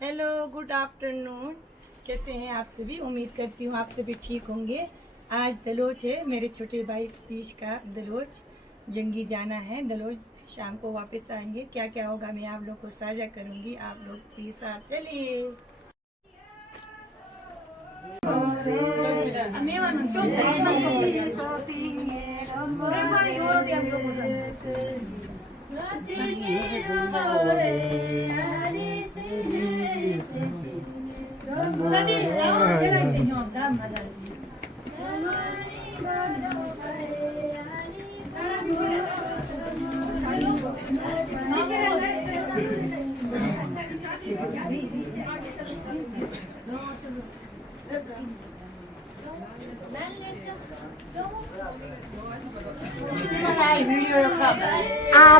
Hello, good afternoon. कैसे हैं आप सभी? उम्मीद करती हूँ आप सभी ठीक होंगे। आज दलोच है, मेरे छोटे भाई सतीश का दलोच। जंगी जाना है दलोच, शाम को वापस आएंगे। क्या क्या होगा मैं आप लोग को साझा करूँगी, आप लोग प्लीज साथ चलिए।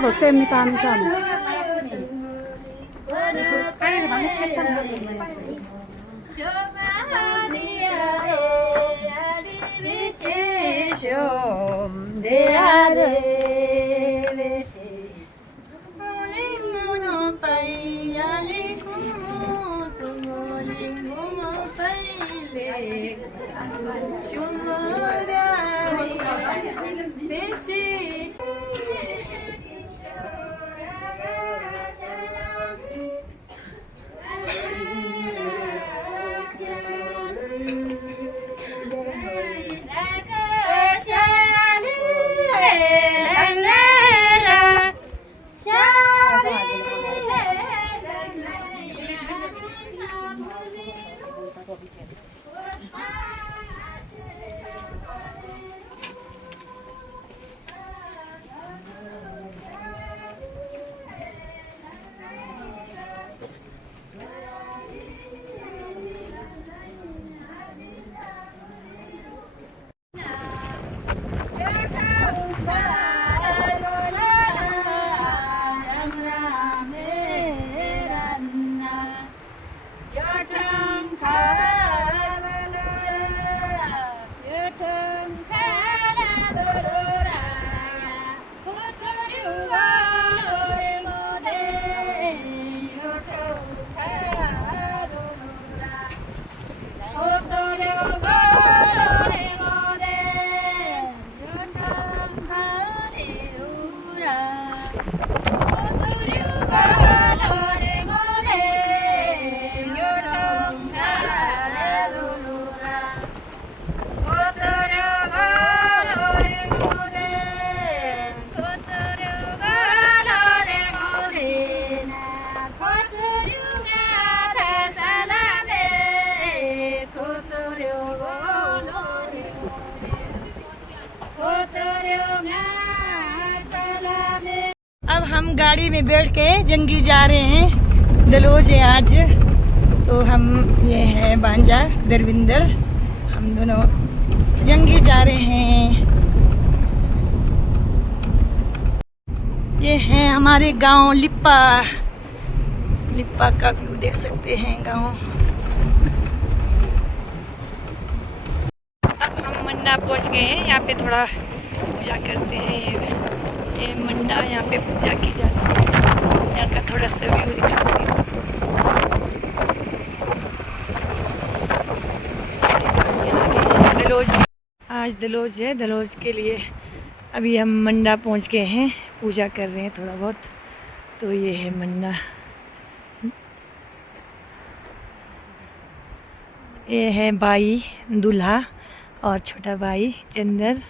너 잼이다 하잖아. अब हम गाड़ी में बैठ के जंगी जा रहे हैं। दलोज है आज, तो हम ये है बांजा दरविंदर, हम दोनों जंगी जा रहे हैं। ये है हमारे गांव लिप्पा। लिप्पा का व्यू देख सकते हैं गांव। अब हम मंडा पहुंच गए हैं। यहाँ पे थोड़ा पूजा करते हैं। ये मंडा, यहाँ पे पूजा की जाती है। यहाँ का थोड़ा सा व्यू दिखाती हूँ। दलोज, आज दलोज है। दलोज के लिए अभी हम मंडा पहुँच गए हैं, पूजा कर रहे हैं थोड़ा बहुत। तो ये है मंडा। ये है भाई दूल्हा और छोटा भाई चंदर,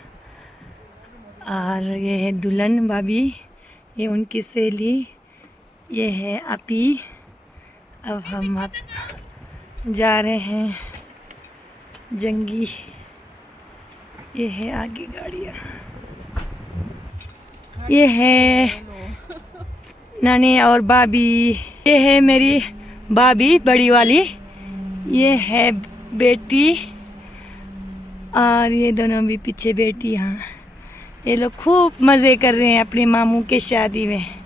और ये है दुल्हन भाभी, ये उनकी सहेली, ये है आपी। अब हम जा रहे हैं जंगी। ये है आगे गाड़ियाँ। ये है नानी और भाभी। ये है मेरी भाभी बड़ी वाली। ये है बेटी, और ये दोनों भी पीछे बेटी। हाँ, ये लोग खूब मज़े कर रहे हैं अपने मामू के शादी में।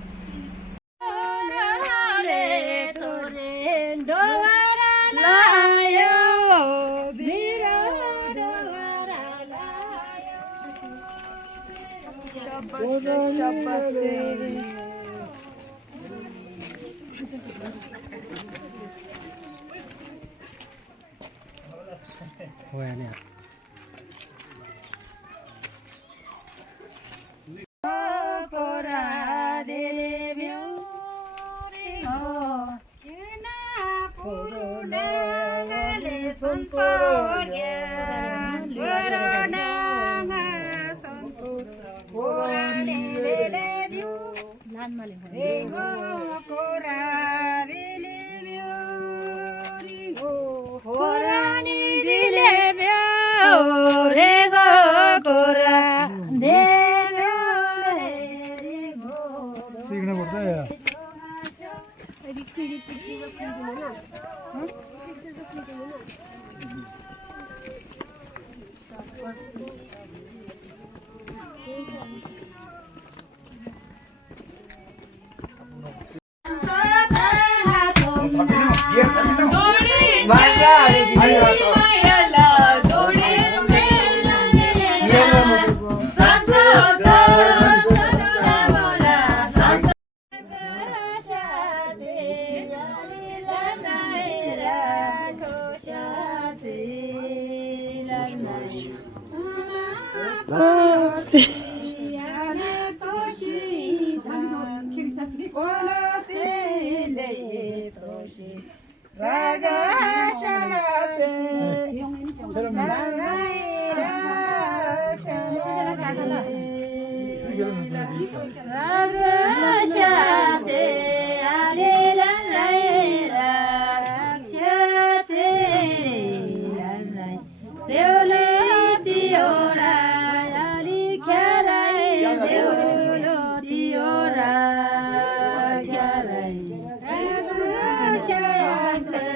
Shall